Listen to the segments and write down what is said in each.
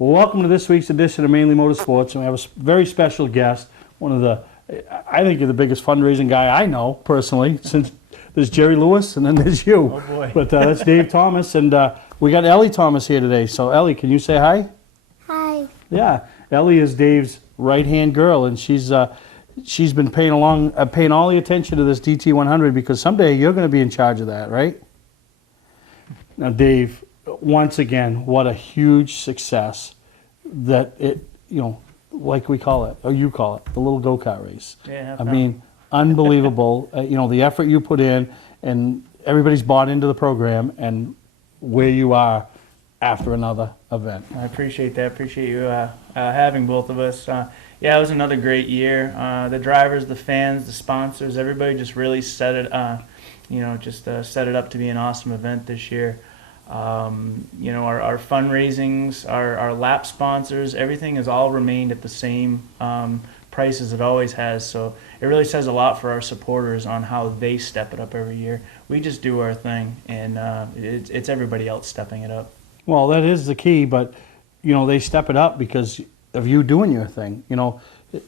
Well, welcome to this week's edition of Mainly Motorsports, and we have a very special guest, one of the, I think you're the biggest fundraising guy I know, personally, since there's Jerry Lewis and then there's you. Oh boy. But that's Dave Thomas, and we got Ellie Thomas here today. So Ellie, can you say hi? Hi. Yeah, Ellie is Dave's right-hand girl, and she's been paying all the attention to this DT100 because someday you're going to be in charge of that, right? Now, Dave, once again, what a huge success that it, like we call it, or you call it, the little go-kart race. Yeah, I mean, unbelievable. The effort you put in, and everybody's bought into the program, and where you are after another event. I appreciate that. Appreciate you having both of us. Yeah, it was another great year. The drivers, the fans, the sponsors, everybody just really set it, set it up to be an awesome event this year. Our fundraisings, our lap sponsors, everything has all remained at the same price as it always has. So it really says a lot for our supporters on how they step it up every year. We just do our thing, and it's everybody else stepping it up. Well, that is the key, but they step it up because of you doing your thing.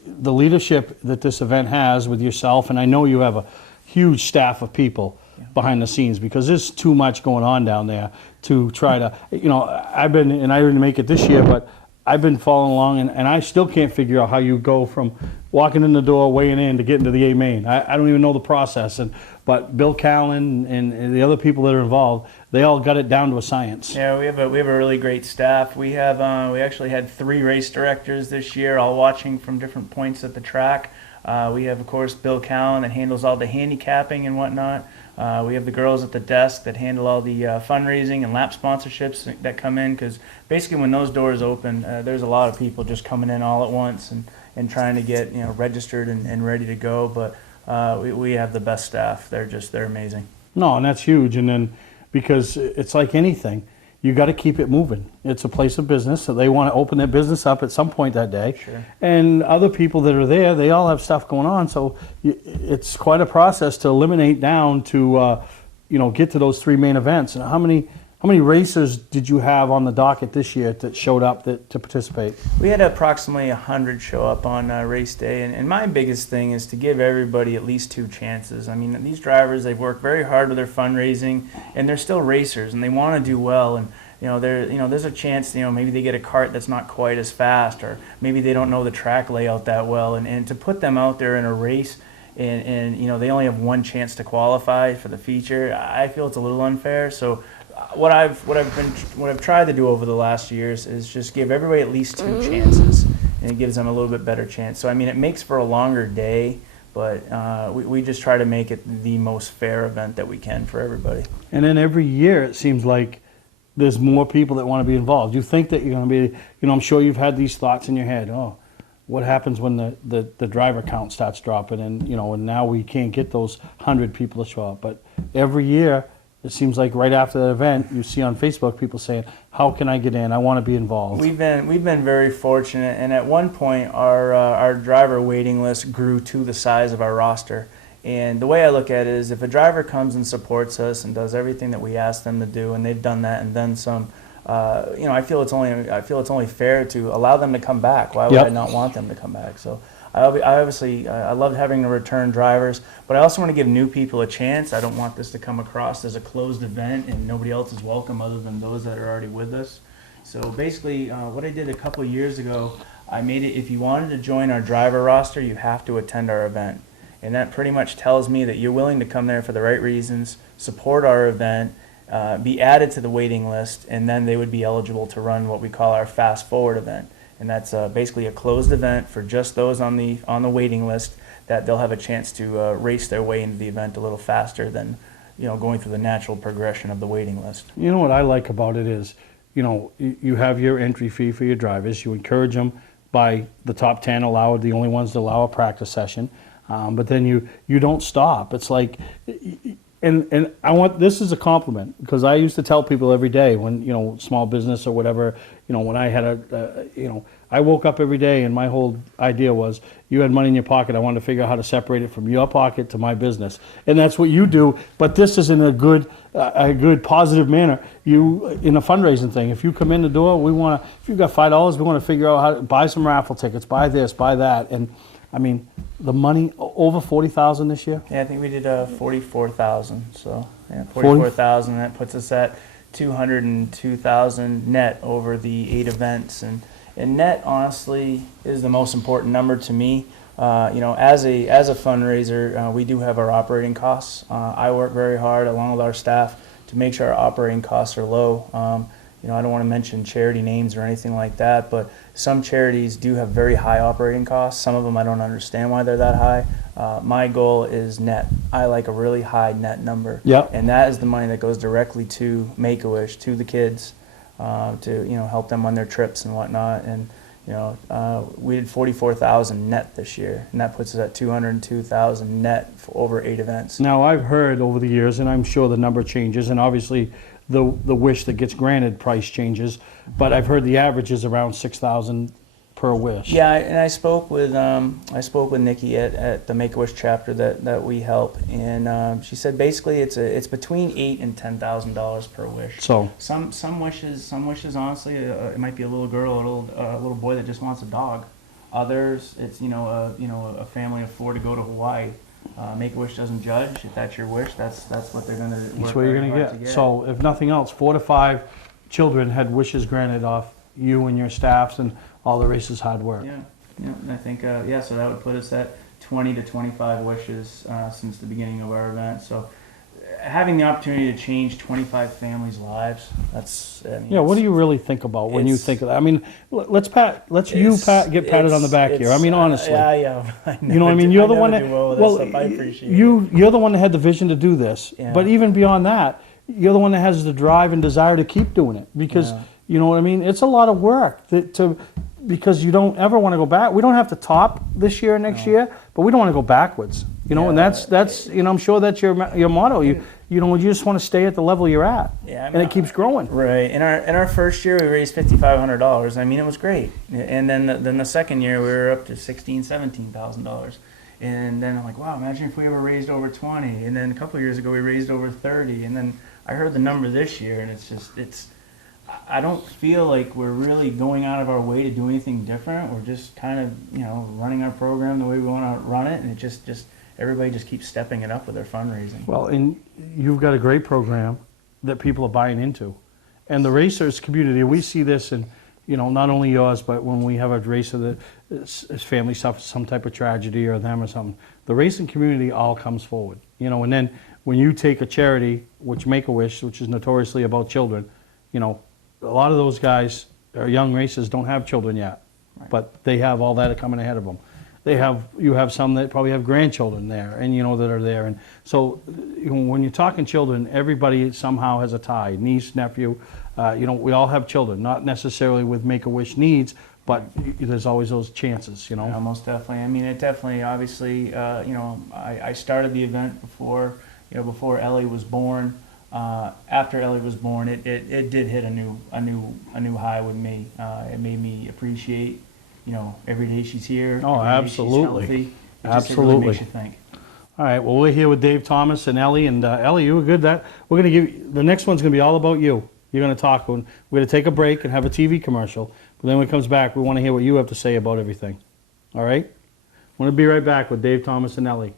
The leadership that this event has with yourself, and I know you have a huge staff of people behind the scenes because there's too much going on down there to try to, I didn't make it this year, but I've been following along, and I still can't figure out how you go from walking in the door, weighing in, to getting to the A main. I don't even know the process, but Bill Callen and the other people that are involved, they all got it down to a science. Yeah, we have a really great staff. We actually had 3 race directors this year, all watching from different points at the track. We have, of course, Bill Callen that handles all the handicapping and whatnot. We have the girls at the desk that handle all the fundraising and lap sponsorships that come in, because basically when those doors open, there's a lot of people just coming in all at once and trying to get registered and ready to go. But we have the best staff. They're amazing. No, and that's huge. And then because it's like anything, you got to keep it moving. It's a place of business, so they want to open their business up at some point that day. Sure. And other people that are there, they all have stuff going on, so it's quite a process to eliminate down to, get to those 3 main events. And how many racers did you have on the docket this year that showed up to participate? We had approximately 100 show up on race day, and my biggest thing is to give everybody at least 2 chances. I mean, these drivers, they've worked very hard with their fundraising, and they're still racers, and they want to do well. And there's a chance, maybe they get a kart that's not quite as fast, or maybe they don't know the track layout that well, and to put them out there in a race, and they only have 1 chance to qualify for the feature, I feel it's a little unfair. So what I've tried to do over the last years is just give everybody at least 2 chances, and it gives them a little bit better chance. So I mean, it makes for a longer day, but we just try to make it the most fair event that we can for everybody. And then every year it seems like there's more people that want to be involved. You think that you're going to be, I'm sure you've had these thoughts in your head. Oh, what happens when the driver count starts dropping, and and now we can't get those 100 people to show up. But every year, it seems like right after the event, you see on Facebook people saying, "How can I get in? I want to be involved." We've been very fortunate, and at one point, our driver waiting list grew to the size of our roster. And the way I look at it is, if a driver comes and supports us and does everything that we ask them to do, and they've done that and then some, I feel it's only fair to allow them to come back. Why would I not want them to come back? So I love having the return drivers, but I also want to give new people a chance. I don't want this to come across as a closed event and nobody else is welcome other than those that are already with us. So basically, what I did a couple of years ago, I made it, if you wanted to join our driver roster, you have to attend our event. And that pretty much tells me that you're willing to come there for the right reasons, support our event, be added to the waiting list, and then they would be eligible to run what we call our Fast Forward event. And that's basically a closed event for just those on the waiting list, that they'll have a chance to race their way into the event a little faster than going through the natural progression of the waiting list. You know what I like about it is, you have your entry fee for your drivers. You encourage them by the top 10 the only ones to allow a practice session. But then you don't stop. It's like and I want, this is a compliment, because I used to tell people every day when, you know, small business or whatever, you know, when I had you know, I woke up every day and my whole idea was, you had money in your pocket, I wanted to figure out how to separate it from your pocket to my business. And that's what you do, but this is in a good positive manner. You, in a fundraising thing, if you come in the door, we want to, if you've got $5, we want to figure out how to buy some raffle tickets, buy this, buy that. And I mean, the money, over 40,000 this year? Yeah, I think we did 44,000. So yeah, 44,000. That puts us at 202,000 net over the 8 events, and net honestly is the most important number to me. You know, as a fundraiser, we do have our operating costs. I work very hard along with our staff to make sure our operating costs are low. You know, I don't want to mention charity names or anything like that, but some charities do have very high operating costs. Some of them I don't understand why they're that high. My goal is net. I like a really high net number. Yep. And that is the money that goes directly to Make-A-Wish, to the kids, to, you know, help them on their trips and whatnot. And you know, we did 44,000 net this year, and that puts us at 202,000 net for over 8 events. Now, I've heard over the years, and I'm sure the number changes, and obviously the wish that gets granted price changes, but I've heard the average is around 6,000 per wish. Yeah, and I spoke with Nikki at the Make-A-Wish chapter that we help, and she said basically it's between $8,000 and $10,000 per wish. So some wishes honestly, it might be a little girl, a little boy that just wants a dog. Others, it's a family of 4 to go to Hawaii. Make-A-Wish doesn't judge. If that's your wish, that's what they're gonna. That's what you're gonna get. So if nothing else, 4 to 5 children had wishes granted off you and your staffs and all the race's hard work. Yeah, and I think so that would put us at 20 to 25 wishes since the beginning of our event. So having the opportunity to change 25 families' lives, that's. I mean, yeah, what do you really think about when you think of that? I mean, let's get patted on the back here. I mean, honestly. Yeah. You know what I mean? You're the one that. Well, I appreciate you're the one that had the vision to do this. Yeah. But even beyond that, you're the one that has the drive and desire to keep doing it, because you know what I mean. It's a lot of work because you don't ever want to go back. We don't have to top this year or next year, but we don't want to go backwards. You know, and that's you know, I'm sure that's your motto. You just want to stay at the level you're at, and it keeps growing. Right. In our first year, we raised $5,500. I mean, it was great. And then the second year, we were up to $17,000. And then I'm like, wow, imagine if we ever raised over 20. And then a couple of years ago, we raised over 30. And then I heard the number this year, and it's. I don't feel like we're really going out of our way to do anything different. We're just kind of, you know, running our program the way we want to run it, and it just everybody just keeps stepping it up with their fundraising. Well, and you've got a great program that people are buying into, and the racers community. We see this in, you know, not only yours, but when we have a racer that his family suffers some type of tragedy or them or something, the racing community all comes forward. You know, and then when you take a charity, which Make-A-Wish, which is notoriously about children, you know. A lot of those guys, or young racers, don't have children yet, but they have all that coming ahead of them. You have some that probably have grandchildren there, and you know, that are there. And so, you know, when you're talking children, everybody somehow has a tie, niece, nephew. You know, we all have children, not necessarily with Make-A-Wish needs, but there's always those chances. You know, yeah, most definitely. I mean, it definitely, obviously, you know, I started the event before Ellie was born. After Ellie was born, it did hit a new high with me. It made me appreciate, you know, every day she's here. Oh, absolutely. She's healthy. Absolutely. It really makes you think. All right. Well, we're here with Dave Thomas and Ellie, and Ellie, you were good. We're going to give the next one's going to be all about you. You're going to talk. We're going to take a break and have a TV commercial. But then when it comes back, we want to hear what you have to say about everything. All right. We're going to be right back with Dave Thomas and Ellie.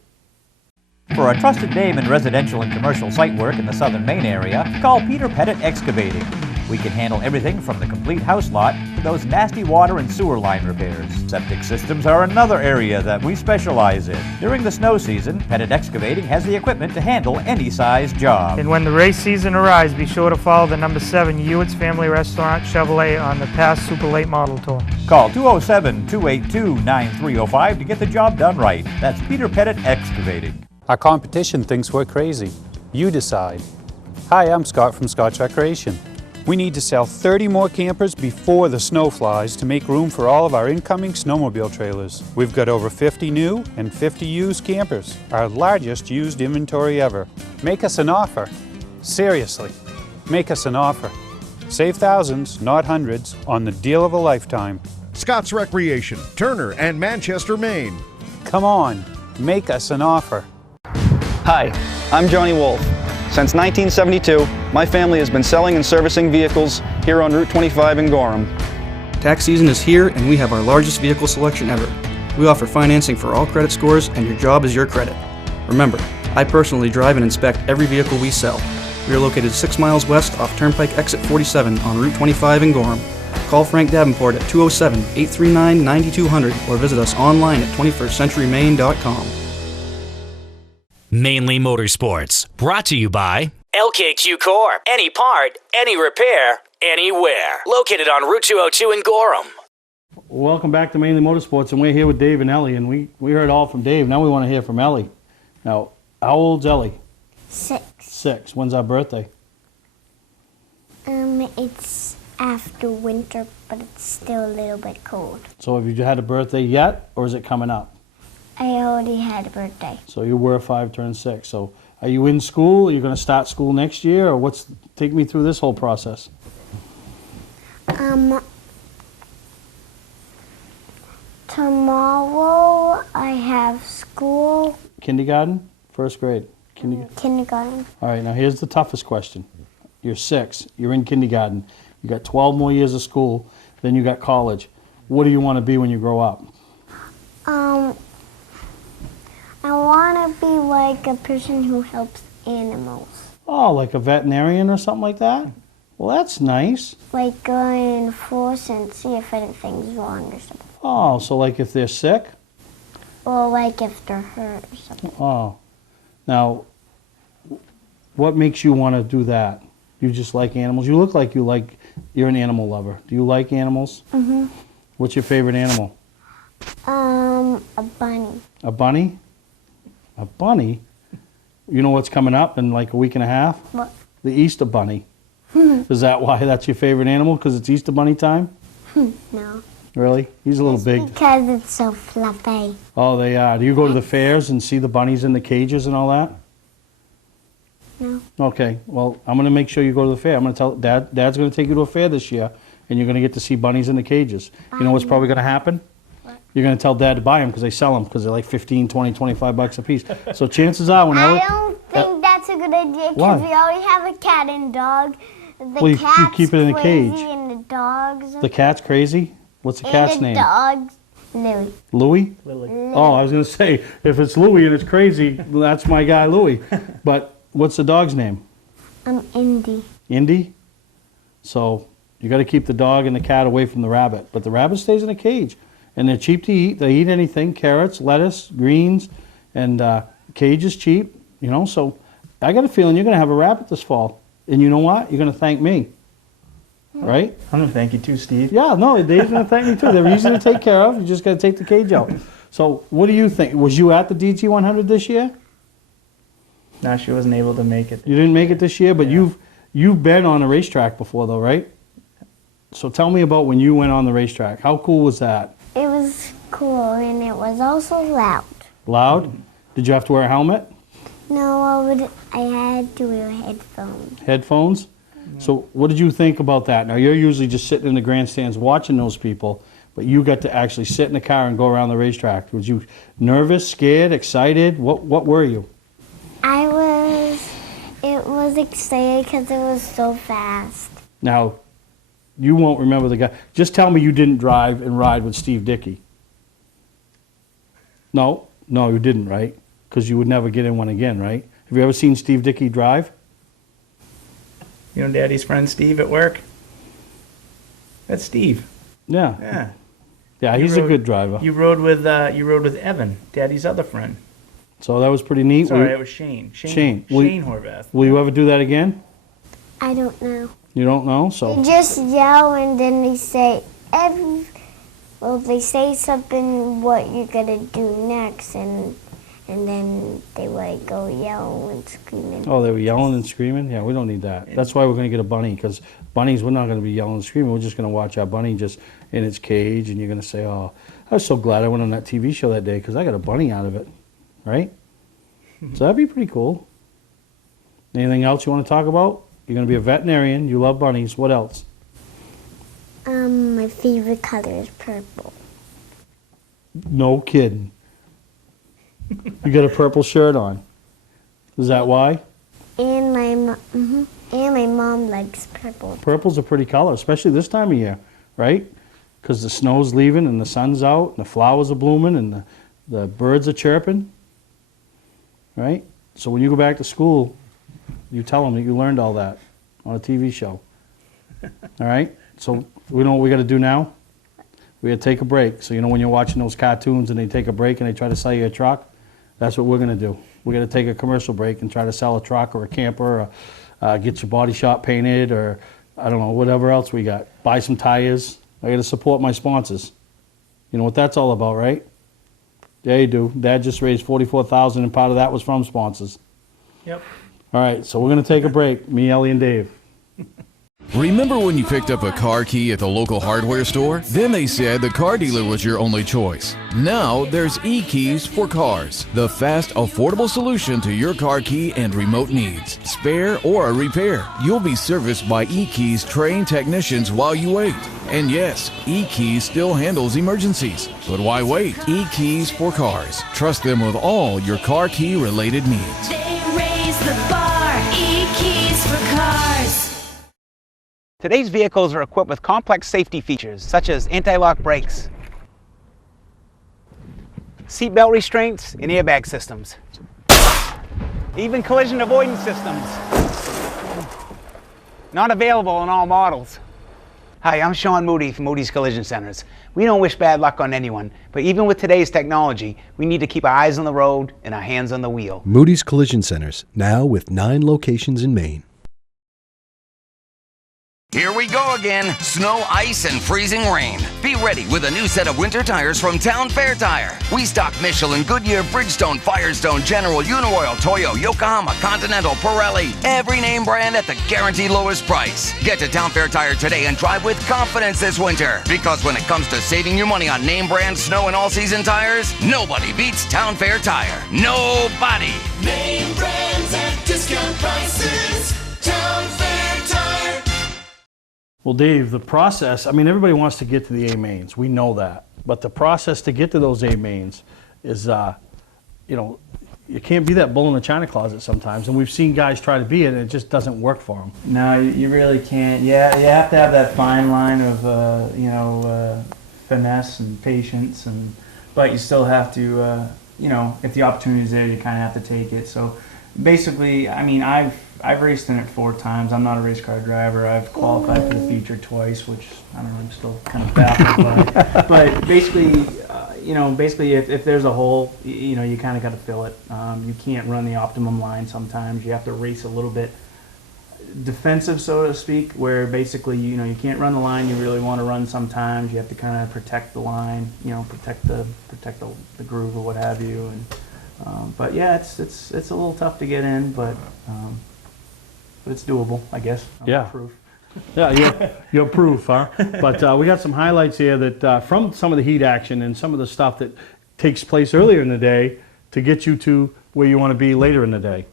For a trusted name in residential and commercial site work in the southern Maine area, call Peter Pettit Excavating. We can handle everything from the complete house lot to those nasty water and sewer line repairs. Septic systems are another area that we specialize in. During the snow season, Pettit Excavating has the equipment to handle any size job. And when the race season arrives, be sure to follow the number 7 Hewitt's Family Restaurant Chevrolet on the past Super Late Model Tour. Call 207-282-9305 to get the job done right. That's Peter Pettit Excavating. Our competition thinks we're crazy. You decide. Hi, I'm Scott from Scott's Recreation. We need to sell 30 more campers before the snow flies to make room for all of our incoming snowmobile trailers. We've got over 50 new and 50 used campers, our largest used inventory ever. Make us an offer. Seriously, make us an offer. Save thousands, not hundreds, on the deal of a lifetime. Scott's Recreation, Turner and Manchester, Maine. Come on, make us an offer. Hi, I'm Johnny Wolf. Since 1972, my family has been selling and servicing vehicles here on Route 25 in Gorham. Tax season is here and we have our largest vehicle selection ever. We offer financing for all credit scores and your job is your credit. Remember, I personally drive and inspect every vehicle we sell. We are located 6 miles west off Turnpike Exit 47 on Route 25 in Gorham. Call Frank Davenport at 207-839-9200 or visit us online at 21stcenturymaine.com. Mainly Motorsports, brought to you by LKQ Core. Any part, any repair, anywhere. Located on Route 202 in Gorham. Welcome back to Mainly Motorsports, and we're here with Dave and Ellie, and we heard all from Dave. Now we want to hear from Ellie. Now, how old's Ellie? 6. 6. When's our birthday? It's after winter, but it's still a little bit cold. So have you had a birthday yet, or is it coming up? I already had a birthday. So you were 5, turned 6. So are you in school? Are you going to start school next year, or take me through this whole process. Tomorrow I have school. Kindergarten? First grade? Kindergarten. All right, now here's the toughest question. You're 6, you're in kindergarten, you got 12 more years of school, then you got college. What do you want to be when you grow up? I want to be like a person who helps animals. Oh, like a veterinarian or something like that? Well, that's nice. Like go in force and see if anything's wrong or something. Oh, so like if they're sick? Or like if they're hurt or something. Oh. Now, what makes you want to do that? You just like animals? You look like you're an animal lover. Do you like animals? Mm-hmm. What's your favorite animal? A bunny. A bunny? A bunny? You know what's coming up in like a week and a half? What? The Easter bunny. Is that why that's your favorite animal? Because it's Easter bunny time? No. Really? He's a little big. Because it's so fluffy. Oh, they are. Do you go to the fairs and see the bunnies in the cages and all that? No. Okay, well, I'm going to make sure you go to the fair. I'm going to tell Dad's going to take you to a fair this year, and you're going to get to see bunnies in the cages. You know what's probably going to happen? What? You're going to tell Dad to buy them because they sell them because they're like 15, 20, 25 bucks a piece. So chances are when I don't think that's a good idea Why? because we already have a cat and dog. The Well, you cat's keep it in a crazy cage. and the dog's the cat's crazy, what's the cat's name? dog's Louis. Louis? Oh, I was going to say, if it's Louis and it's crazy, that's my guy Louis. But what's the dog's name? Indy. Indy? So you got to keep the dog and the cat away from the rabbit. But the rabbit stays in a cage. And they're cheap to eat. They eat anything, carrots, lettuce, greens, and cage is cheap, you know. So I got a feeling you're going to have a rabbit this fall. And you know what? You're going to thank me. Right? I'm going to thank you too, Steve. Yeah, no, Dave's going to thank me too. They're easy to take care of. You just got to take the cage out. So what do you think? Was you at the DT100 this year? No, she wasn't able to make it. You didn't make it this year, but Yeah. you've been on a racetrack before though, right? So tell me about when you went on the racetrack. How cool was that? It was cool and it was also loud. Loud? Did you have to wear a helmet? No, I had to wear headphones. Headphones? So what did you think about that? Now you're usually just sitting in the grandstands watching those people, but you got to actually sit in the car and go around the racetrack. Was you nervous, scared, excited? What were you? It was exciting because it was so fast. Now, you won't remember the guy. Just tell me you didn't drive and ride with Steve Dickey. No, you didn't, right? Because you would never get in one again, right? Have you ever seen Steve Dickey drive? You know Daddy's friend Steve at work? That's Steve. Yeah. Yeah. Yeah, he's a good driver. You rode with Evan, Daddy's other friend. So that was pretty neat. Sorry, it was Shane. Shane. Shane Horvath. Will you ever do that again? I don't know. You don't know? So They just yell and then they say they say something what you're gonna do next and then they like go yell and screaming. Oh, they were yelling and screaming? Yeah, we don't need that. That's why we're going to get a bunny, because bunnies, we're not going to be yelling and screaming. We're just going to watch our bunny just in its cage, and you're going to say, oh, I was so glad I went on that TV show that day because I got a bunny out of it, right? So that'd be pretty cool. Anything else you want to talk about? You're going to be a veterinarian. You love bunnies. What else? My favorite color is purple. No kidding. You got a purple shirt on. Is that why? And my mom likes purple. Purple's a pretty color, especially this time of year, right? Because the snow's leaving and the sun's out and the flowers are blooming and the birds are chirping, right? So when you go back to school, you tell them that you learned all that on a TV show. All right? So we know what we got to do now? We got to take a break. So you know when you're watching those cartoons and they take a break and they try to sell you a truck? That's what we're going to do. We're going to take a commercial break and try to sell a truck or a camper or get your body shop painted or, I don't know, whatever else we got. Buy some tires. I got to support my sponsors. You know what that's all about, right? Yeah, you do. Dad just raised $44,000 and part of that was from sponsors. Yep. All right, so we're going to take a break. Me, Ellie, and Dave. Remember when you picked up a car key at the local hardware store? Then they said the car dealer was your only choice. Now there's eKeys for Cars, the fast, affordable solution to your car key and remote needs. Spare or a repair, you'll be serviced by eKeys trained technicians while you wait. And yes, eKeys still handles emergencies. But why wait? eKeys for Cars. Trust them with all your car key related needs. They raise the bar. eKeys for Cars. Today's vehicles are equipped with complex safety features such as anti-lock brakes, seatbelt restraints, and airbag systems. Even collision avoidance systems. Not available in all models. Hi, I'm Sean Moody from Moody's Collision Centers. We don't wish bad luck on anyone, but even with today's technology, we need to keep our eyes on the road and our hands on the wheel. Moody's Collision Centers, now with 9 locations in Maine. Here we go again. Snow, ice, and freezing rain. Be ready with a new set of winter tires from Town Fair Tire. We stock Michelin, Goodyear, Bridgestone, Firestone, General, Uniroyal, Toyo, Yokohama, Continental, Pirelli. Every name brand at the guaranteed lowest price. Get to Town Fair Tire today and drive with confidence this winter. Because when it comes to saving you money on name brand snow and all-season tires, nobody beats Town Fair Tire. Nobody. Name brands at discount prices. Town Fair Tire. Well, Dave, the process, I mean, everybody wants to get to the A mains. We know that. But the process to get to those A mains is, you know, you can't be that bull in the china closet sometimes. And we've seen guys try to be it, and it just doesn't work for them. No, you really can't. Yeah, you have to have that fine line of, finesse and patience, but you still have to, if the opportunity is there, you kind of have to take it. So basically, I mean, I've raced in it 4 times. I'm not a race car driver. I've qualified for the feature twice, which I don't know, I'm still kind of baffled by. But basically, if there's a hole, you kind of got to fill it. You can't run the optimum line sometimes. You have to race a little bit defensive, so to speak, where basically, you can't run the line you really want to run sometimes. You have to kind of protect the line, protect the groove or what have you. And but yeah, it's a little tough to get in, but it's doable, I guess. Yeah. Proof. Yeah, you're proof, huh? But we got some highlights here that from some of the heat action and some of the stuff that takes place earlier in the day to get you to where you want to be later in the day.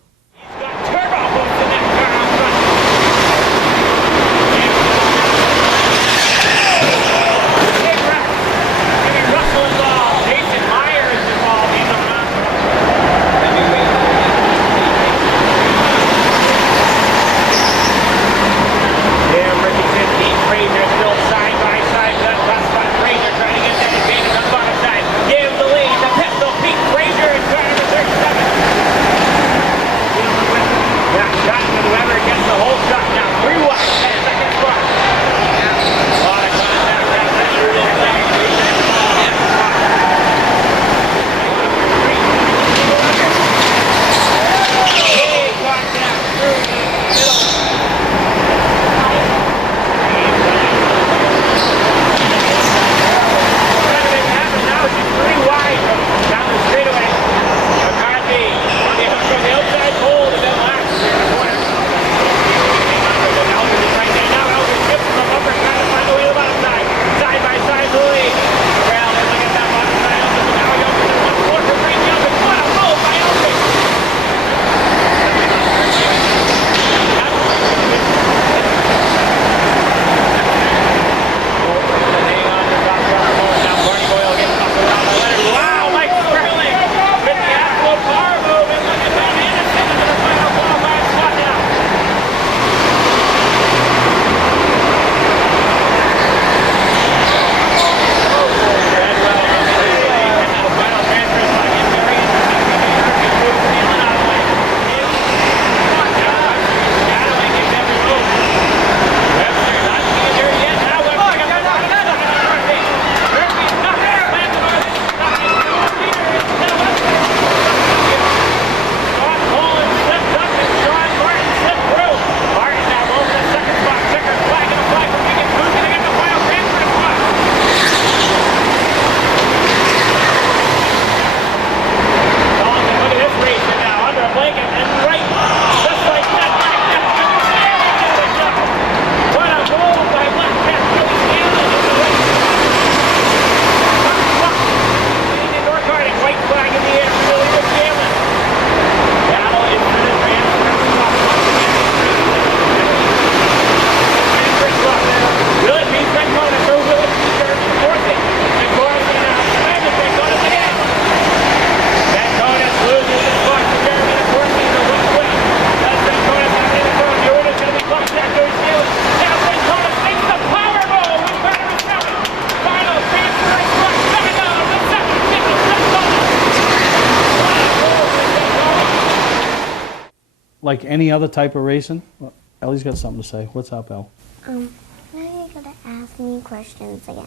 like any other type of racing. Well, Ellie's got something to say. What's up, Elle? Now you're gonna ask me questions again.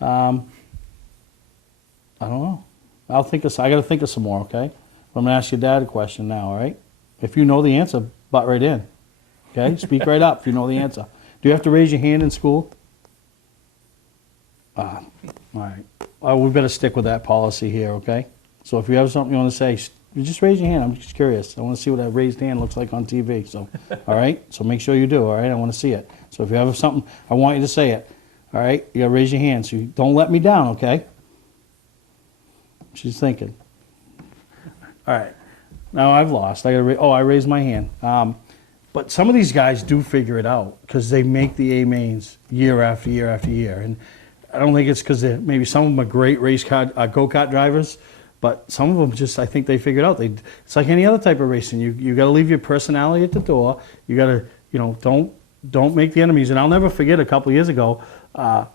I don't know. I gotta think of some more, okay? I'm gonna ask your dad a question now, all right? If you know the answer, butt right in. Okay? Speak right up if you know the answer. Do you have to raise your hand in school? All right. We better stick with that policy here, okay? So if you have something you want to say, you just raise your hand. I'm just curious. I want to see what that raised hand looks like on TV. So, all right? So make sure you do, all right? I want to see it. So if you have something, I want you to say it. All right? You got to raise your hand. So you don't let me down, okay? She's thinking. All right. Now I've lost. I raised my hand. But some of these guys do figure it out because they make the A mains year after year after year. And I don't think it's because maybe some of them are great race car, go-kart drivers, but some of them just, I think they figured out. It's like any other type of racing. You got to leave your personality at the door. You got to, don't make the enemies. And I'll never forget a couple of years ago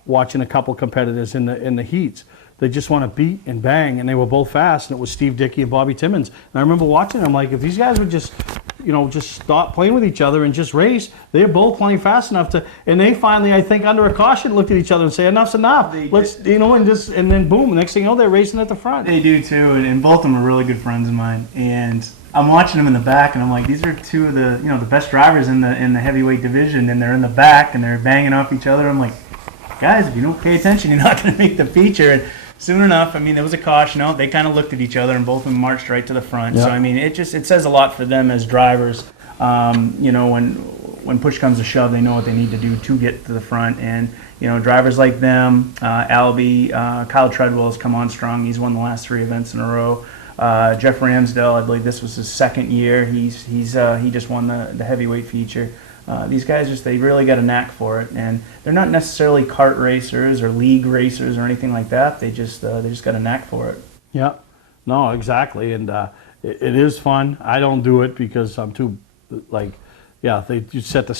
watching a couple competitors in the heats. They just want to beat and bang, and they were both fast, and it was Steve Dickey and Bobby Timmons. And I remember watching them, like, if these guys would just stop playing with each other and just race, they're both playing fast enough to, and they finally, I think, under a caution, looked at each other and say, enough's enough. And then boom, next thing you know, they're racing at the front. They do too, and both of them are really good friends of mine. And I'm watching them in the back, and I'm like, these are two of the, the best drivers in the heavyweight division, and they're in the back, and they're banging off each other. I'm like, guys, if you don't pay attention, you're not going to make the feature. And soon enough, there was a caution out. They kind of looked at each other, and both of them marched right to the front. Yep. So, it says a lot for them as drivers. When push comes to shove, they know what they need to do to get to the front. And, drivers like them, Albie, Kyle Treadwell has come on strong. He's won the last 3 events in a row. Jeff Ramsdell, I believe this was his 2nd year. He just won the heavyweight feature. These guys they really got a knack for it, and they're not necessarily kart racers or league racers or anything like that. They just got a knack for it. Yeah, no, exactly, and it is fun. I don't do it because I'm too you set the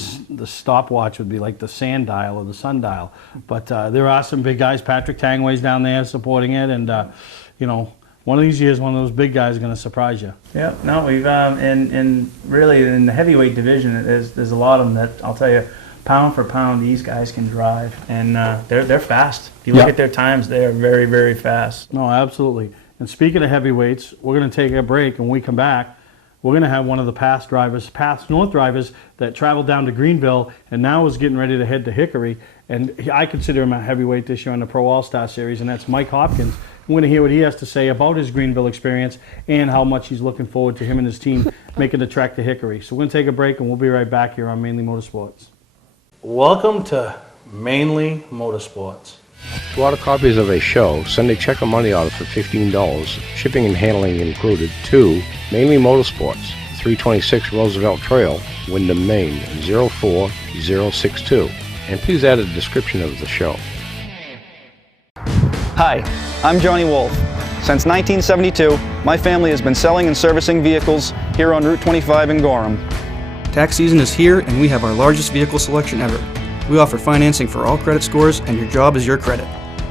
stopwatch would be like the sand dial or the sundial, but there are some big guys. Patrick Tangway's down there supporting it, and one of these years, one of those big guys is going to surprise you. Yeah, no, we've and really in the heavyweight division, there's a lot of them that I'll tell you, pound for pound, these guys can drive, and they're fast. If you look at their times, they are very, very fast. No, absolutely. And speaking of heavyweights, we're going to take a break, and when we come back, we're going to have one of the past North drivers that traveled down to Greenville and now is getting ready to head to Hickory. And I consider him a heavyweight this year on the Pro All-Star Series, and that's Mike Hopkins. We're going to hear what he has to say about his Greenville experience and how much he's looking forward to him and his team making the trek to Hickory. So we're going to take a break, and we'll be right back here on Mainly Motorsports. Welcome to Mainly Motorsports. To order copies of a show, send a check or money order for $15, shipping and handling included, to Mainly Motorsports, 326 Roosevelt Trail, Windham, Maine, 04062. And please add a description of the show. Hi, I'm Johnny Wolf. Since 1972, my family has been selling and servicing vehicles here on Route 25 in Gorham. Tax season is here, and we have our largest vehicle selection ever. We offer financing for all credit scores, and your job is your credit.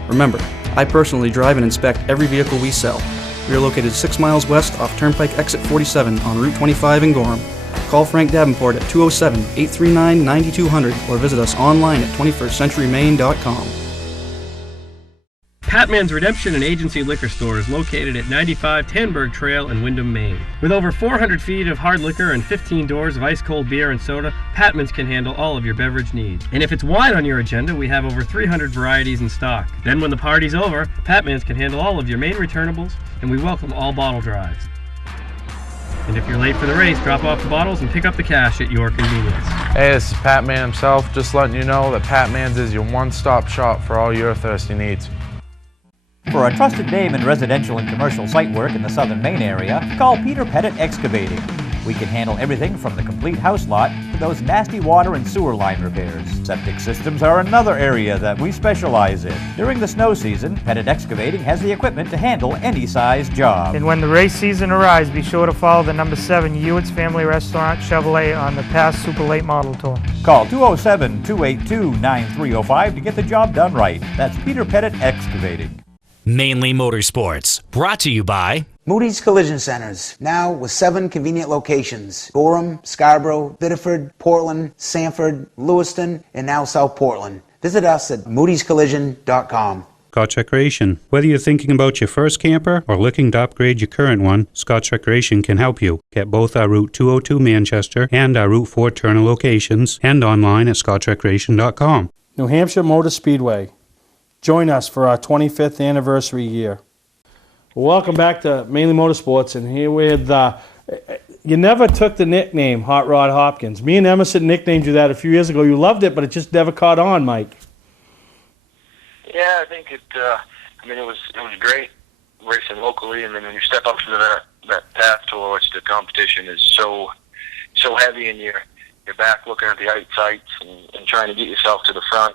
Remember, I personally drive and inspect every vehicle we sell. We are located 6 miles west off Turnpike Exit 47 on Route 25 in Gorham. Call Frank Davenport at 207-839-9200 or visit us online at 21stcenturymaine.com. Patman's Redemption and Agency Liquor Store is located at 95 Tanberg Trail in Windham, Maine. With over 400 feet of hard liquor and 15 doors of ice-cold beer and soda, Patman's can handle all of your beverage needs. And if it's wine on your agenda, we have over 300 varieties in stock. Then when the party's over, Patman's can handle all of your main returnables, and we welcome all bottle drives. And if you're late for the race, drop off the bottles and pick up the cash at your convenience. Hey, this is Pat Man himself, just letting you know that Pat Man's is your one-stop shop for all your thirsty needs. For a trusted name in residential and commercial site work in the southern Maine area, call Peter Pettit Excavating. We can handle everything from the complete house lot to those nasty water and sewer line repairs. Septic systems are another area that we specialize in. During the snow season, Pettit Excavating has the equipment to handle any size job. And when the race season arrives, be sure to follow the number 7 Hewitt's Family Restaurant Chevrolet on the past Super Late Model Tour. Call 207-282-9305 to get the job done right. That's Peter Pettit Excavating. Mainly Motorsports, brought to you by Moody's Collision Centers, now with 7 convenient locations: Gorham, Scarborough, Biddeford, Portland, Sanford, Lewiston, and now South Portland. Visit us at moodyscollision.com. Scotch Recreation. Whether you're thinking about your first camper or looking to upgrade your current one, Scotch Recreation can help you. Get both our Route 202 Manchester and our Route 4 Turner locations and online at scotchrecreation.com. New Hampshire Motor Speedway. Join us for our 25th anniversary year. Welcome back to Mainely Motorsports, and here with, you never took the nickname Hot Rod Hopkins. Me and Emerson nicknamed you that a few years ago. You loved it, but it just never caught on, Mike. Yeah, I think it was great racing locally, and then when you step up to that path tour, which the competition is so heavy, and you're back looking at the sights and trying to get yourself to the front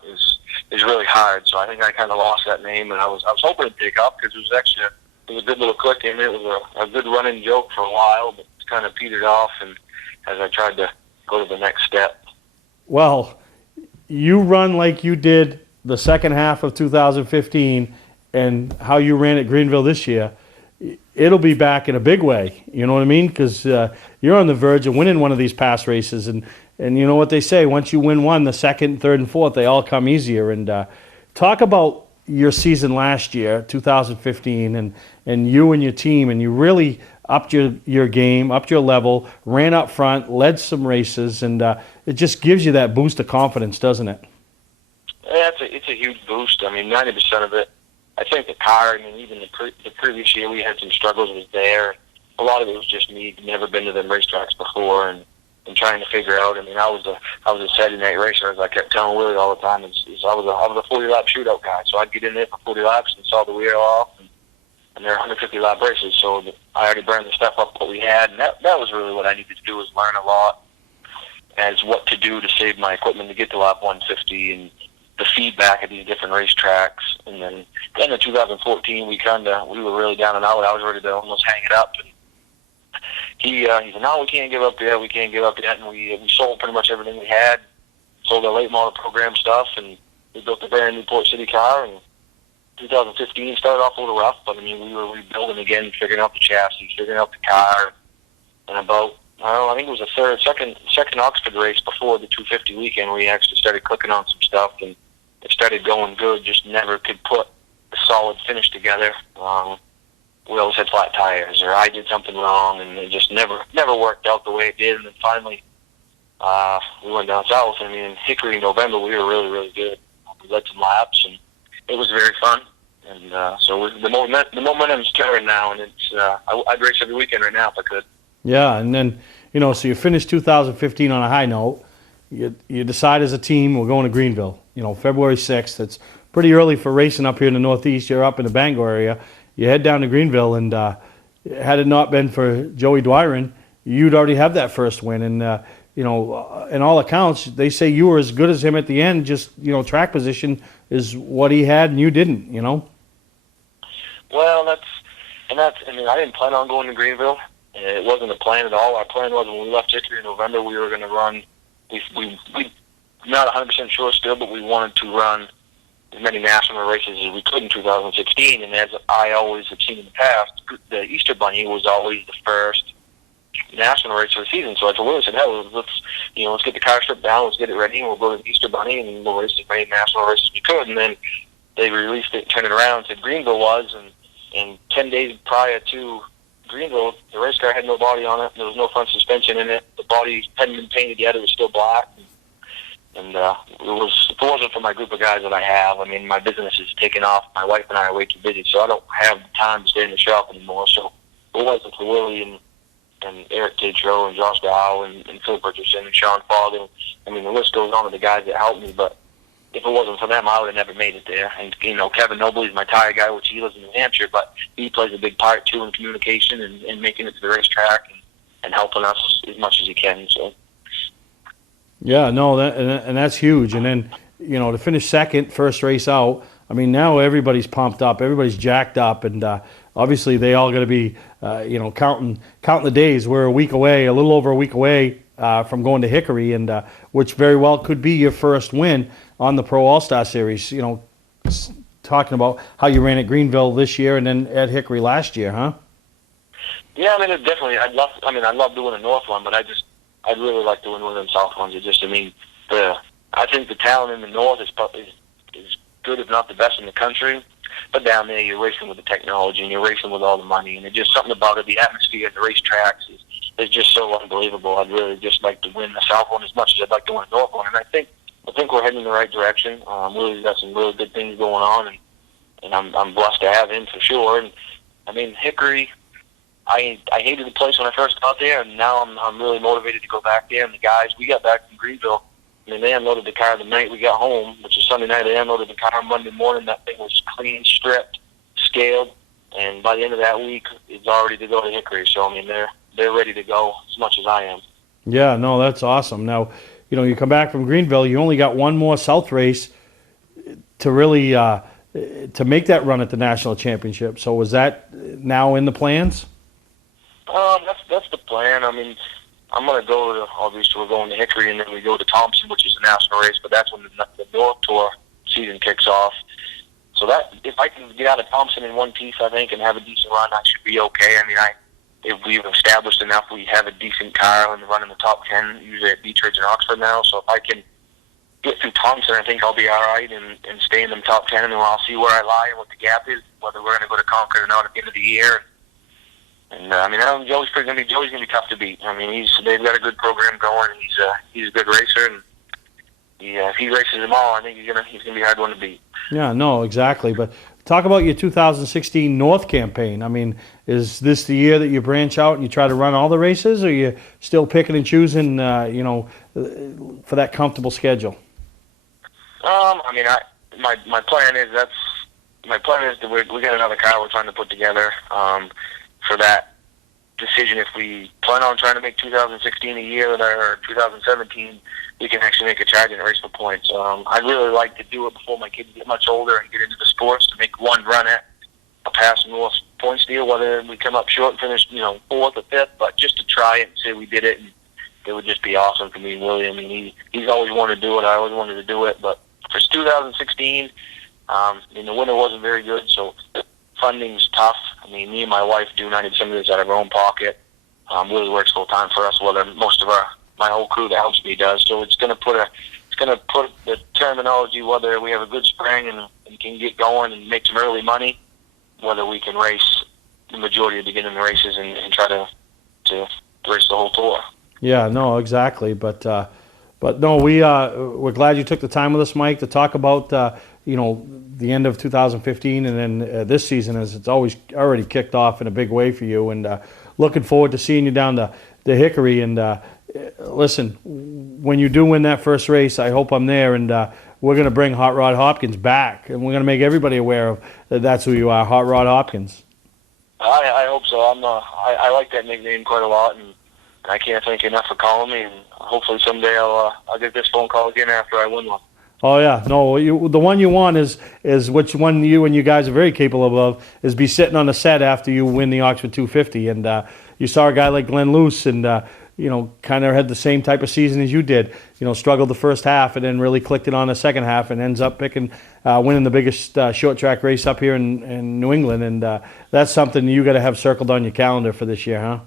is really hard. So I think I kind of lost that name, and I was hoping to pick up because it was a good little click in it. It was a good running joke for a while, but it's kind of petered off, and as I tried to go to the next step. Well, you run like you did the second half of 2015 and how you ran at Greenville this year. It'll be back in a big way, you know what I mean? Because you're on the verge of winning one of these past races, and you know what they say, once you win one, the second, third, and fourth, they all come easier. And talk about your season last year, 2015, and you and your team, and you really upped your game, upped your level, ran up front, led some races, and it just gives you that boost of confidence, doesn't it? Yeah, it's a huge boost. I mean, 90% of it, I think the car, I mean, even the previous year we had some struggles was there. A lot of it was just me, never been to them racetracks before, and trying to figure out. I mean, I was a Saturday night racer, as I kept telling Willie all the time. I was a 40-lap shootout guy, so I'd get in there for 40 laps and saw the wheel off, and they're 150-lap races, so I already burned the stuff up what we had, and that was really what I needed to do, was learn a lot as what to do to save my equipment to get to lap 150, and the feedback at these different racetracks. And then in 2014, we were really down and out. I was ready to almost hang it up, and he said, "No, we can't give up yet. We can't give up yet." And we sold pretty much everything we had, sold our late model program stuff, and we built a brand new Port City car. And 2015 started off a little rough, but I mean, we were rebuilding again, figuring out the chassis, figuring out the car. And about, I think it was the second Oxford race before the 250 weekend, we actually started clicking on some stuff, and it started going good. Just never could put a solid finish together. We always had flat tires, or I did something wrong, and it just never worked out the way it did. And then finally, we went down south. I mean, in Hickory in November, we were really, really good. We led some laps, and it was very fun. And so the momentum's carrying now, and it's I'd race every weekend right now if I could. Yeah, and then, so you finished 2015 on a high note. You decide as a team, we're going to Greenville, February 6th. It's pretty early for racing up here in the Northeast. You're up in the Bangor area. You head down to Greenville, and had it not been for Joey Dwyron, you'd already have that first win. And, in all accounts, they say you were as good as him at the end. Just, track position is what he had and you didn't, Well, I mean, I didn't plan on going to Greenville. It wasn't a plan at all. Our plan was when we left Hickory in November, we were going to run. We not 100% sure still, but we wanted to run as many national races as we could in 2016. And as I always have seen in the past, the Easter Bunny was always the first national race of the season. So I told Willie, I said, "Hell, let's get the car stripped down, let's get it ready, and we'll go to the Easter Bunny, and we'll race as many national races as we could." And then they released it, turned it around, said Greenville was, and 10 days prior to Greenville, the race car had no body on it. There was no front suspension in it. The body hadn't been painted yet. It was still black. And if it wasn't for my group of guys that I have, I mean, my business is taking off. My wife and I are way too busy, so I don't have the time to stay in the shop anymore. So it wasn't for Willie and Eric Tatro and Josh Dow and Phil Richardson and Sean Fogg. I mean, the list goes on of the guys that helped me, but if it wasn't for them, I would have never made it there. And, Kevin Nobley's my tire guy, which he lives in New Hampshire, but he plays a big part, too, in communication and making it to the racetrack and helping us as much as he can. So. Yeah, no, and that's huge. And then, to finish second, first race out, I mean, now everybody's pumped up, everybody's jacked up, and obviously they all got to be, counting the days. We're a little over a week away from going to Hickory, and which very well could be your first win on the Pro All-Star Series. Talking about how you ran at Greenville this year and then at Hickory last year, huh? Yeah, I mean, it definitely. I love doing the North one, but I'd really like doing one of them South ones. I think the talent in the North is good, if not the best in the country. But down there, you're racing with the technology and you're racing with all the money, and there's just something about it. The atmosphere at the racetracks is just so unbelievable. I'd really just like to win the South one as much as I'd like to win the North one, and I think we're heading in the right direction. Really got some really good things going on, and I'm blessed to have him for sure. And I mean, Hickory, I hated the place when I first got there, and now I'm really motivated to go back there. And the guys, we got back from Greenville. I mean, they unloaded the car the night we got home, which is Sunday night. They unloaded the car Monday morning. That thing was clean, stripped, scaled, and by the end of that week, it's all ready to go to Hickory. So I mean, they're ready to go as much as I am. Yeah, no, that's awesome. Now, you come back from Greenville, you only got one more South race to really to make that run at the national championship. So was that now in the plans? That's the plan. I mean, I'm going to go to, obviously we're going to Hickory, and then we go to Thompson, which is a national race, but that's when the North Tour season kicks off. So that, if I can get out of Thompson in one piece, I think, and have a decent run, I should be okay. I mean, if we've established enough, we have a decent car and run in the top 10, usually at Beechridge and Oxford now. So if I can get through Thompson, I think I'll be all right and stay in the top 10, and I'll see where I lie and what the gap is, whether we're going to go to Concord or not at the end of the year. And I mean, Joey's going to be tough to beat. I mean, they've got a good program going, and he's a good racer, and if he races them all, I think he's gonna be a hard one to beat. Yeah, no, exactly. But talk about your 2016 North campaign. I mean, is this the year that you branch out and you try to run all the races, or are you still picking and choosing, for that comfortable schedule? I mean, my plan is that we got another car we're trying to put together for that decision. If we plan on trying to make 2016 a year or 2017, we can actually make a charge and race for points. I'd really like to do it before my kids get much older and get into the sports, to make one run at a pass North points deal, whether we come up short and finish, 4th or 5th, but just to try it and say we did it, and it would just be awesome for me and Willie. I mean, he's always wanted to do it. I always wanted to do it, but for 2016, the winter wasn't very good, so funding's tough. I mean, me and my wife do 90% of this out of our own pocket. Willie works full time for us, whether my whole crew that helps me does. So it's going to put the terminology, whether we have a good spring and can get going and make some early money, whether we can race the majority of the beginning races and try to race the whole tour. Yeah, no, exactly. But no, we're glad you took the time with us, Mike, to talk about the end of 2015 and then this season, as it's already kicked off in a big way for you, and looking forward to seeing you down the Hickory. And listen, when you do win that first race, I hope I'm there, and we're going to bring Hot Rod Hopkins back, and we're going to make everybody aware of that's who you are, Hot Rod Hopkins. I hope so. I like that nickname quite a lot, and I can't thank you enough for calling me, and hopefully someday I'll get this phone call again after I win one. Oh yeah, no, the one you want is which one you and you guys are very capable of, is be sitting on the set after you win the Oxford 250, and you saw a guy like Glenn Luce, and kind of had the same type of season as you did. Struggled the first half and then really clicked it on the second half, and ends up winning the biggest short track race up here in New England, and that's something you got to have circled on your calendar for this year, huh?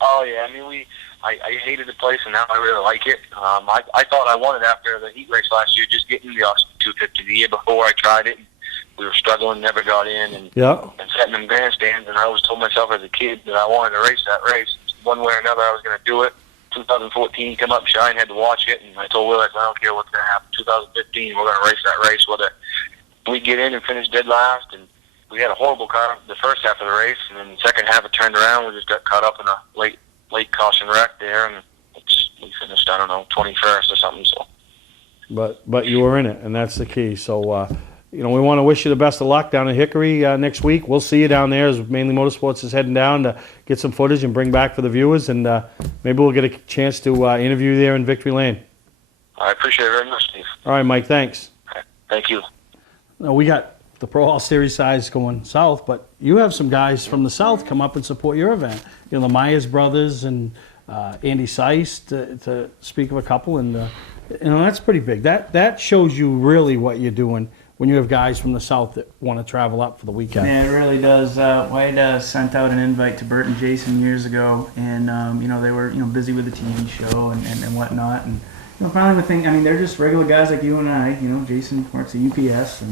Oh yeah, I mean I hated the place, and now I really like it. I thought I won it after the heat race last year, just getting the Oxford 250 the year before I tried it. We were struggling, never got in, and sitting in grandstands, and I always told myself as a kid that I wanted to race that race. One way or another, I was going to do it. 2014, come up shy and had to watch it, and I told Will, I don't care what's going to happen. 2015, we're going to race that race, whether we get in and finish dead last. And we had a horrible car the first half of the race, and then the second half it turned around. We just got caught up in a late caution wreck there, and we finished, 21st or something. So, but you were in it, and that's the key. So, we want to wish you the best of luck down at Hickory next week. We'll see you down there as Mainly Motorsports is heading down to get some footage and bring back for the viewers, and maybe we'll get a chance to interview you there in Victory Lane. I appreciate it very much, Steve. All right, Mike, thanks. Okay. Thank you. Now, we got the Pro All Series sides going south, but you have some guys from the south come up and support your event. The Myers brothers and Andy Seiss, to speak of a couple, and that's pretty big. That shows you really what you're doing when you have guys from the south that want to travel up for the weekend. Yeah, it really does. White sent out an invite to Bert and Jason years ago, and they were busy with the TV show and whatnot, and finally the thing. I mean, they're just regular guys like you and I. Jason works at UPS,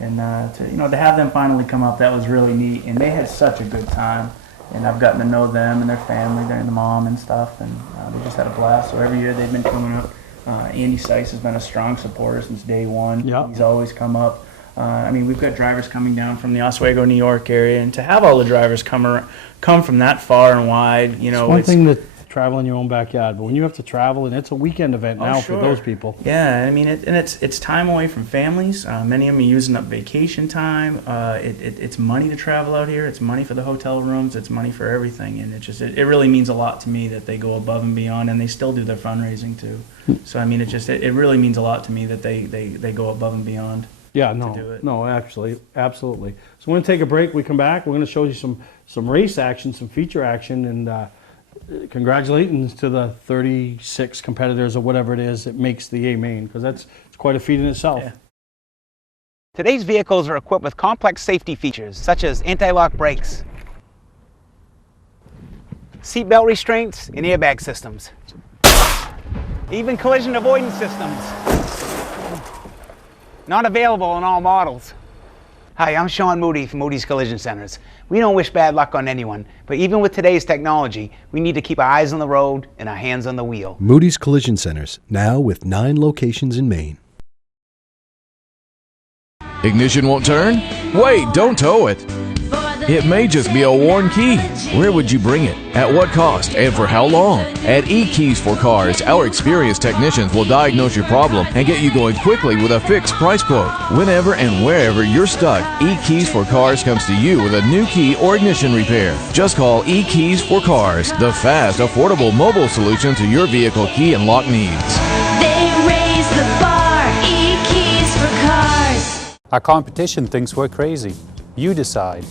and to have them finally come up, that was really neat, and they had such a good time. And I've gotten to know them and their family, their mom and stuff, and they just had a blast. So every year they've been coming up. Andy Seiss has been a strong supporter since day one. Yep. He's always come up. We've got drivers coming down from the Oswego, New York area, and to have all the drivers come from that far and wide, It's one thing to travel in your own backyard, but when you have to travel, and it's a weekend event now sure. for those people. Yeah, I mean, it's time away from families. Many of them are using up vacation time. It's money to travel out here. It's money for the hotel rooms. It's money for everything, and it really means a lot to me that they go above and beyond, and they still do their fundraising too. So I mean, it really means a lot to me that they go above and beyond. Yeah, to do it. no, actually, absolutely. So we're going to take a break. We come back. We're going to show you some race action, some feature action, and congratulations to the 36 competitors or whatever it is that makes the A main, because it's quite a feat in itself. Yeah. Today's vehicles are equipped with complex safety features such as anti-lock brakes, seatbelt restraints, and airbag systems. Even collision avoidance systems. Not available in all models. Hi, I'm Sean Moody from Moody's Collision Centers. We don't wish bad luck on anyone, but even with today's technology, we need to keep our eyes on the road and our hands on the wheel. Moody's Collision Centers, now with 9 locations in Maine. Ignition won't turn? Wait, don't tow it. It may just be a worn key. Where would you bring it? At what cost? And for how long? At eKeys for Cars, our experienced technicians will diagnose your problem and get you going quickly with a fixed price quote. Whenever and wherever you're stuck, eKeys for Cars comes to you with a new key or ignition repair. Just call eKeys for Cars, the fast, affordable mobile solution to your vehicle key and lock needs. They raise the bar. eKeys for Cars. Our competition thinks we're crazy. You decide.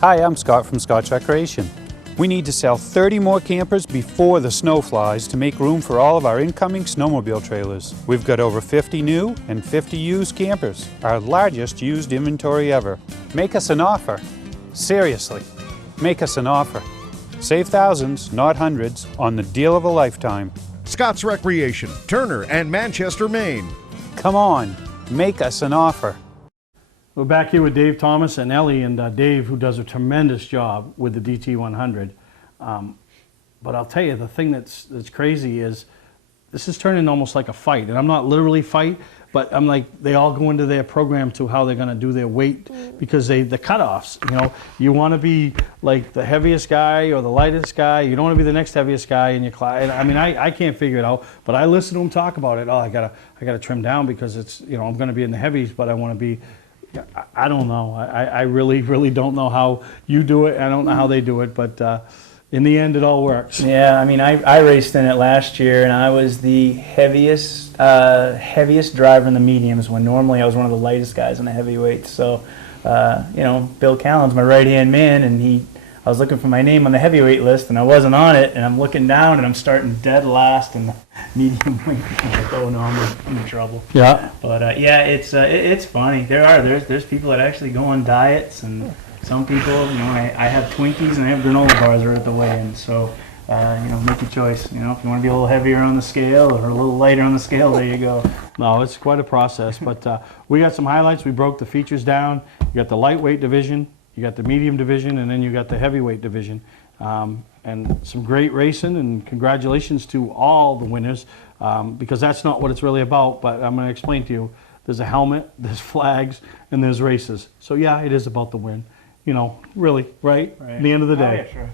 Hi, I'm Scott from Scotch Recreation. We need to sell 30 more campers before the snow flies to make room for all of our incoming snowmobile trailers. We've got over 50 new and 50 used campers, our largest used inventory ever. Make us an offer. Seriously, make us an offer. Save thousands, not hundreds, on the deal of a lifetime. Scott's Recreation, Turner and Manchester, Maine. Come on, make us an offer. We're back here with Dave Thomas and Ellie, and Dave, who does a tremendous job with the DT100. But I'll tell you, the thing that's crazy is this is turning almost like a fight. And I'm not literally fight, but I'm like, they all go into their program to how they're going to do their weight, because the cutoffs, you want to be like the heaviest guy or the lightest guy. You don't want to be the next heaviest guy in your class. I mean, I can't figure it out, but I listen to them talk about it. Oh, I gotta trim down because it's, I'm going to be in the heavies, but I want to be. I don't know. I really, really don't know how you do it. I don't know how they do it, but in the end, it all works. Yeah, I mean, I raced in it last year, and I was the heaviest driver in the mediums, when normally I was one of the lightest guys in the heavyweights. So, Bill Callen's my right-hand man, and I was looking for my name on the heavyweight list, and I wasn't on it, and I'm looking down, and I'm starting dead last in the medium weight. I'm like, oh no, I'm in trouble. Yeah. But it's funny. There's people that actually go on diets, and some people, I have Twinkies and I have granola bars right at the weigh-in. So, make your choice. If you want to be a little heavier on the scale or a little lighter on the scale, there you go. No, it's quite a process, but we got some highlights. We broke the features down. You got the lightweight division, you got the medium division, and then you got the heavyweight division. And some great racing, and congratulations to all the winners, because that's not what it's really about, but I'm going to explain to you. There's a helmet, there's flags, and there's races. So yeah, it is about the win. Really, right? At the end of the day. Oh, yeah, sure.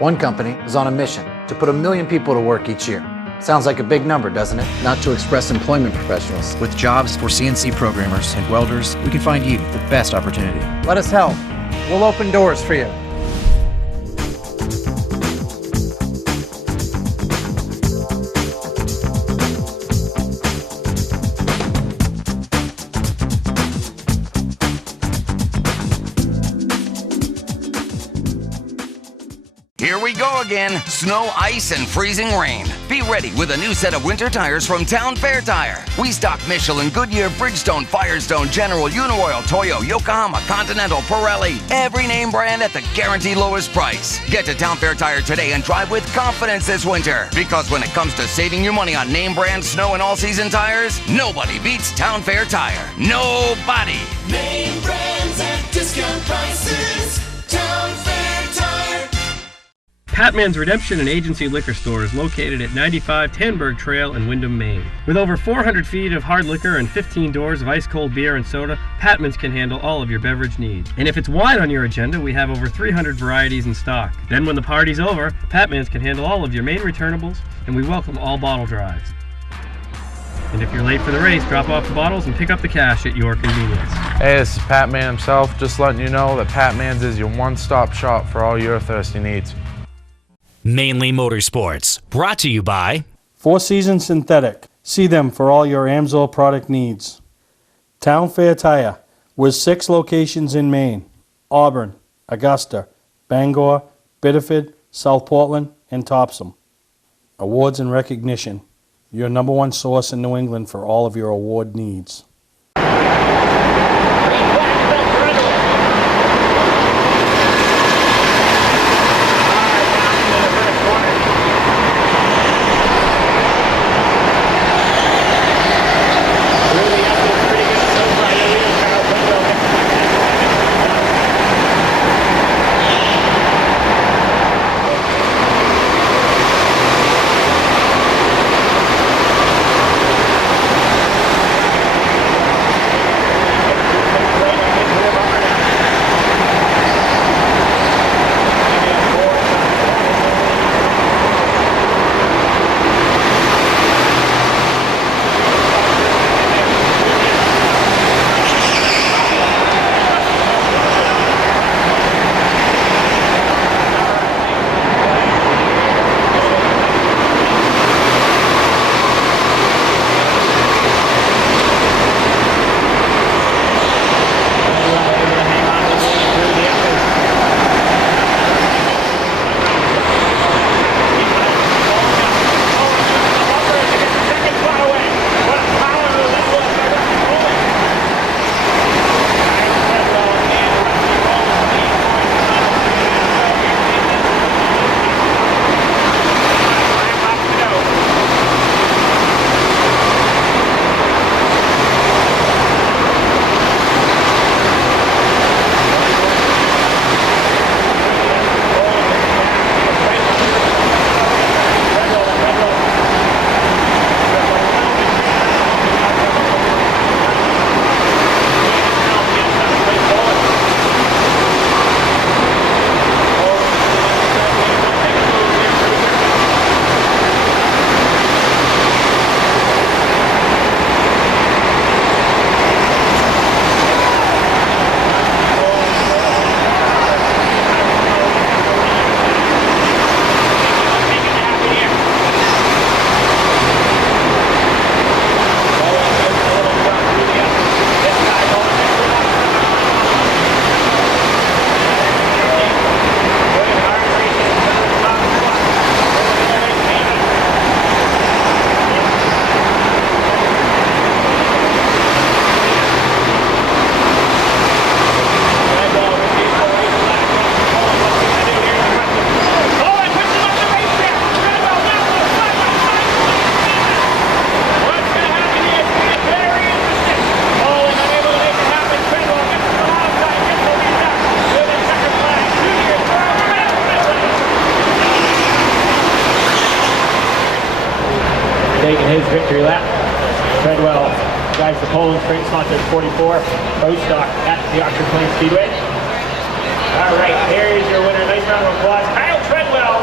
One company is on a mission to put 1 million people to work each year. Sounds like a big number, doesn't it? Not to express employment professionals. With jobs for CNC programmers and welders, we can find you the best opportunity. Let us help. We'll open doors for you. Here we go again. Snow, ice, and freezing rain. Be ready with a new set of winter tires from Town Fair Tire. We stock Michelin, Goodyear, Bridgestone, Firestone, General, Uniroyal, Toyo, Yokohama, Continental, Pirelli. Every name brand at the guaranteed lowest price. Get to Town Fair Tire today and drive with confidence this winter. Because when it comes to saving you money on name brand snow and all-season tires, nobody beats Town Fair Tire. Nobody. Name brands at discount prices. Town Fair Tire. Patman's Redemption and Agency Liquor Store is located at 95 Tanberg Trail in Windham, Maine. With over 400 feet of hard liquor and 15 doors of ice-cold beer and soda, Patman's can handle all of your beverage needs. And if it's wine on your agenda, we have over 300 varieties in stock. Then when the party's over, Patman's can handle all of your Maine returnables, and we welcome all bottle drives. And if you're late for the race, drop off the bottles and pick up the cash at your convenience. Hey, this is Pat Man himself, just letting you know that Pat Man's is your one-stop shop for all your thirsty needs. Mainly Motorsports, brought to you by Four Seasons Synthetic. See them for all your Amsoil product needs. Town Fair Tire, with 6 locations in Maine: Auburn, Augusta, Bangor, Biddeford, South Portland, and Topsom. Awards and recognition. Your #1 source in New England for all of your award needs. Taking his victory lap. Treadwell drives the pole in straight slot at 44. Bostock at the Oxford Plains Speedway. All right, here's your winner. Nice round of applause. Kyle Treadwell.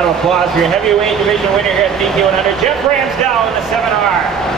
round of applause for your heavyweight division winner here at DK 100, Jeff Ramsdell in the 7R.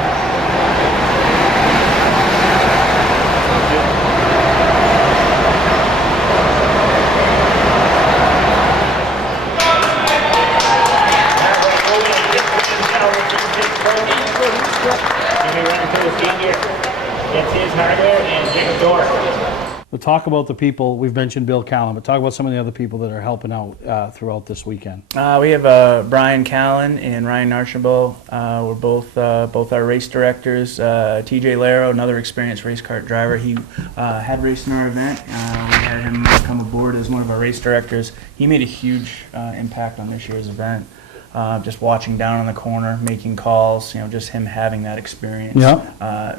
It's his hardware and Jacob Dorr. We'll talk about the people, we've mentioned Bill Callen, but talk about some of the other people that are helping out throughout this weekend. We have Brian Callen and Ryan Archibald. We're both our race directors. TJ Laro, another experienced race kart driver. He had raced in our event. We had him come aboard as one of our race directors. He made a huge impact on this year's event. Just watching down in the corner, making calls, just him having that experience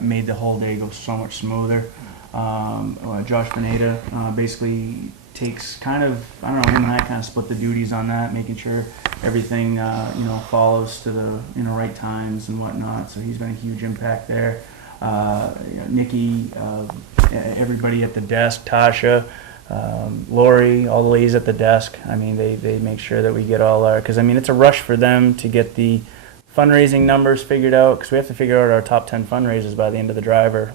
made the whole day go so much smoother. Josh Beneda basically takes kind of, I don't know, him and I kind of split the duties on that, making sure everything follows to the right times and whatnot. So he's been a huge impact there. Nikki, everybody at the desk, Tasha, Lori, all the ladies at the desk. I mean, they make sure that we get all our, because I mean, it's a rush for them to get the fundraising numbers figured out, because we have to figure out our top 10 fundraisers by the end of the driver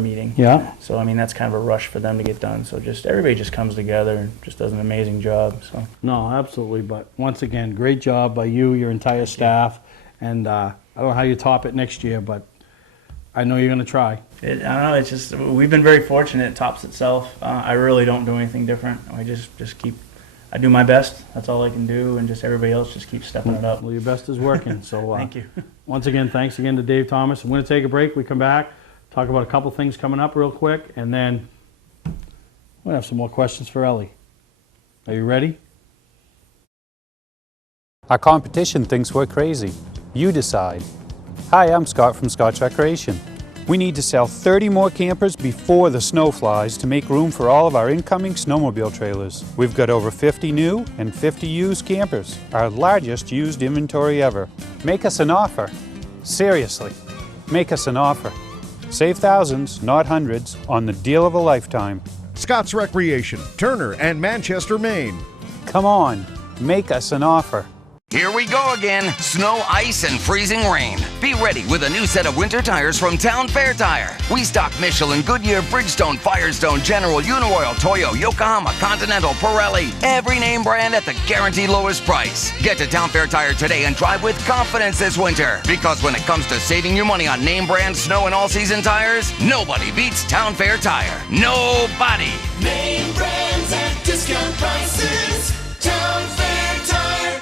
meeting. Yeah. So I mean, that's kind of a rush for them to get done. So just everybody just comes together and just does an amazing job. So No, absolutely. But once again, great job by you, your entire staff, and I don't know how you top it next year, but I know you're going to try. I don't know. It's just we've been very fortunate. It tops itself. I really don't do anything different. I just keep. I do my best. That's all I can do, and just everybody else just keeps stepping it up. Well, your best is working. So thank you. Once again, thanks again to Dave Thomas. I'm going to take a break. We come back, talk about a couple things coming up real quick, and then we're going to have some more questions for Ellie. Are you ready? Our competition thinks we're crazy. You decide. Hi, I'm Scott from Scotch Recreation. We need to sell 30 more campers before the snow flies to make room for all of our incoming snowmobile trailers. We've got over 50 new and 50 used campers, our largest used inventory ever. Make us an offer. Seriously, make us an offer. Save thousands, not hundreds, on the deal of a lifetime. Scott's Recreation, Turner and Manchester, Maine. Come on, make us an offer. Here we go again. Snow, ice, and freezing rain. Be ready with a new set of winter tires from Town Fair Tire. We stock Michelin, Goodyear, Bridgestone, Firestone, General, Uniroyal, Toyo, Yokohama, Continental, Pirelli. Every name brand at the guaranteed lowest price. Get to Town Fair Tire today and drive with confidence this winter. Because when it comes to saving you money on name brand snow and all-season tires, nobody beats Town Fair Tire. Nobody. Name brands at discount prices. Town Fair Tire.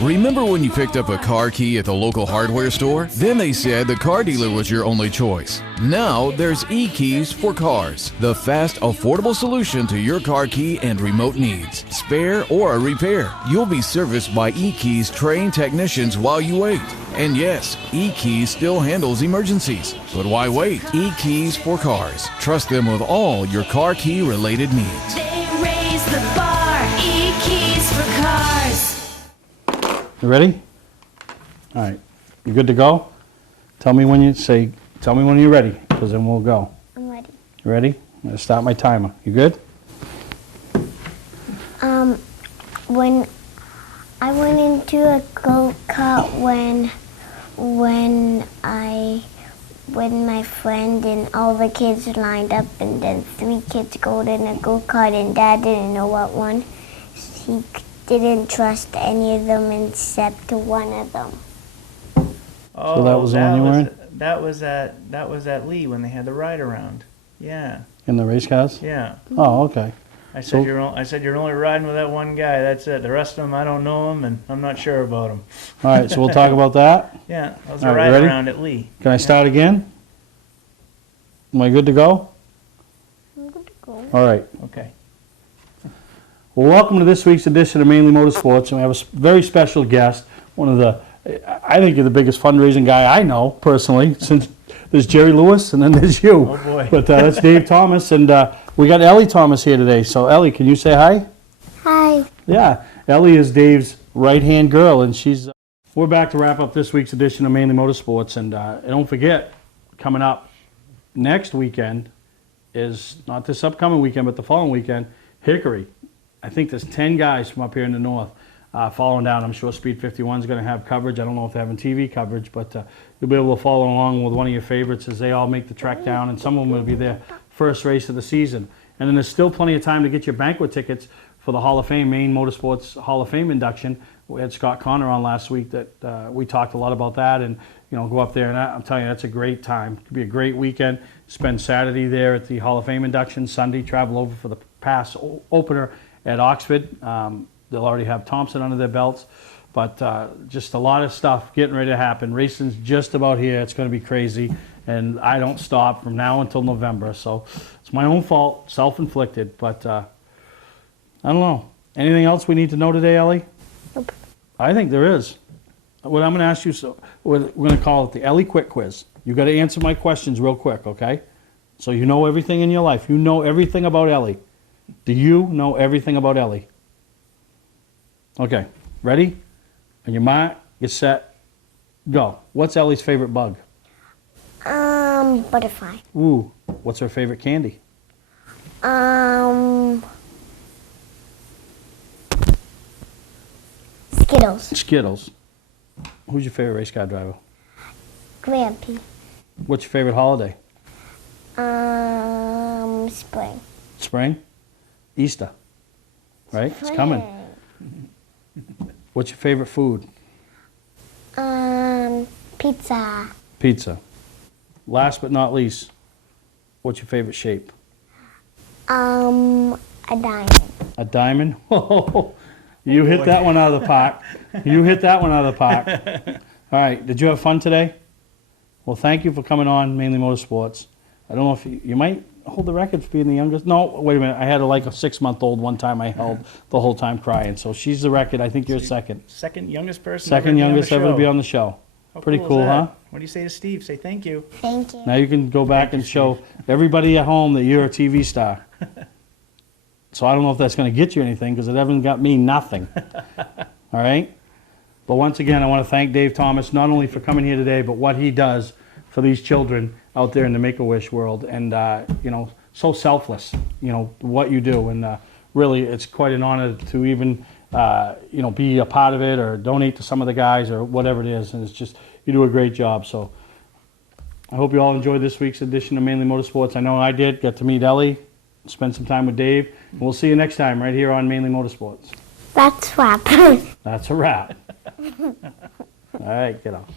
Remember when you picked up a car key at the local hardware store? Then they said the car dealer was your only choice. Now there's e-keys for cars, the fast, affordable solution to your car key and remote needs. Spare or a repair, you'll be serviced by e-keys trained technicians while you wait. And yes, e-keys still handles emergencies. But why wait? E-keys for cars. Trust them with all your car key related needs. They raise the bar. E-keys for cars. You ready? All right. You good to go? Tell me when you're ready, because then we'll go. I'm ready. You ready? I'm going to start my timer. You good? When I went into a go-kart when my friend and all the kids lined up, and then 3 kids go in a go-kart and Dad didn't know what one. He didn't trust any of them except one of them. Oh, So that was the one you were in? That was at Lee when they had the ride around. Yeah. In the race cars? Yeah. Oh, okay. I So- said you're only riding with that one guy. That's it. The rest of them, I don't know them, and I'm not sure about them. All right, so we'll talk about that. Yeah, that was All a right, ride ready? around at Lee. Can I start again? Am I good to go? I'm good to go. All right. Okay. Well, welcome to this week's edition of Mainly Motorsports, and we have a very special guest, one of the, I think you're the biggest fundraising guy I know, personally, since there's Jerry Lewis and then there's you. Oh, boy. But that's Dave Thomas, and we got Ellie Thomas here today. So, Ellie, can you say hi? Hi. Yeah, Ellie is Dave's right-hand girl, and she's... we're back to wrap up this week's edition of Mainly Motorsports, and don't forget, coming up next weekend is, not this upcoming weekend, but the following weekend, Hickory. I think there's 10 guys from up here in the north. following down. I'm sure Speed 51 is going to have coverage. I don't know if they're having TV coverage, but you'll be able to follow along with one of your favorites as they all make the trek down, and some of them will be their first race of the season. And then there's still plenty of time to get your banquet tickets for the Hall of Fame, Maine Motorsports Hall of Fame induction. We had Scott Connor on last week that we talked a lot about that, and go up there, and I'm telling you, that's a great time. It could be a great weekend. Spend Saturday there at the Hall of Fame induction, Sunday travel over for the pass opener at Oxford. They'll already have Thompson under their belts, but just a lot of stuff getting ready to happen. Racing's just about here. It's going to be crazy, and I don't stop from now until November, so it's my own fault, self-inflicted, but I don't know. Anything else we need to know today, Ellie? Nope. I think there is. What I'm going to ask you, so we're going to call it the Ellie Quick Quiz. You got to answer my questions real quick, okay? So you know everything in your life. You know everything about Ellie. Do you know everything about Ellie? Okay, ready? On your mark, get set, go. What's Ellie's favorite bug? Butterfly. Ooh, what's her favorite candy? Skittles. Skittles. Who's your favorite race car driver? Grampy. What's your favorite holiday? Spring. Spring? Easter. Right? It's coming. What's your favorite food? Pizza. Pizza. Last but not least, what's your favorite shape? A diamond. A diamond? Oh, you hit that one out of the park. You hit that one out of the park. All right, did you have fun today? Well, thank you for coming on Mainly Motorsports. I don't know if you might hold the record for being the youngest. No, wait a minute. I had a 6-month-old one time I held the whole time crying. So she's the record. I think you're second. Second youngest person. Second youngest ever to be on the show. How Pretty cool cool, is that? huh? What do you say to Steve? Say thank you. Thank you. Now you can go back and show everybody at home that you're a TV star. So I don't know if that's going to get you anything because it hasn't got me nothing. All right? But once again, I want to thank Dave Thomas not only for coming here today, but what he does for these children out there in the Make-A-Wish world. And, so selfless, what you do. And really, it's quite an honor to even, be a part of it or donate to some of the guys or whatever it is. And it's just, you do a great job. So I hope you all enjoyed this week's edition of Mainly Motorsports. I know I did. Got to meet Ellie, spend some time with Dave. And we'll see you next time right here on Mainly Motorsports. That's a wrap. That's a wrap. All right, get off.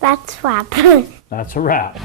That's a wrap. That's a wrap.